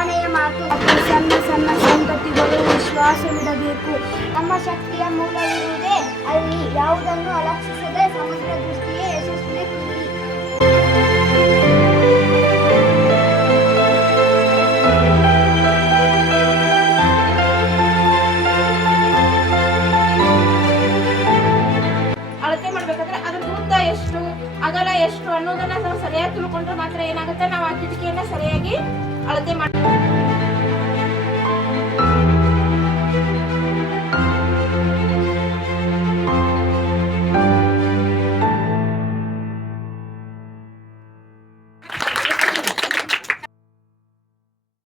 ಆನೆಯ ಮಾತು ಮತ್ತು ಸಣ್ಣ ಸಣ್ಣ ಸಂಗತಿಗಳು ವಿಶ್ವಾಸವಿಡಬೇಕು. ನಮ್ಮ ಶಕ್ತಿಯ ಮೂಲವಿರುವುದೇ ಅಲ್ಲಿ. ಯಾವುದನ್ನು ಅಲಕ್ಷಿಸದೆ ಸಮಗ್ರ ದೃಷ್ಟಿಗೆ ಯಶಸ್ವಿನೇ ಕುರಿ. ಅಳತೆ ಮಾಡ್ಬೇಕಾದ್ರೆ ಅದ್ರ ಉದ್ದ ಎಷ್ಟು, ಅಗಲ ಎಷ್ಟು ಅನ್ನೋದನ್ನ ನಾವು ಸರಿಯಾಗಿ ತಿಳ್ಕೊಂಡ್ರೆ ಮಾತ್ರ ಏನಾಗುತ್ತೆ, ನಾವು ಆ ಕಿಟಕಿಯನ್ನ ಸರಿಯಾಗಿ ಅಳತೆ ಮಾಡ್ತೀವಿ.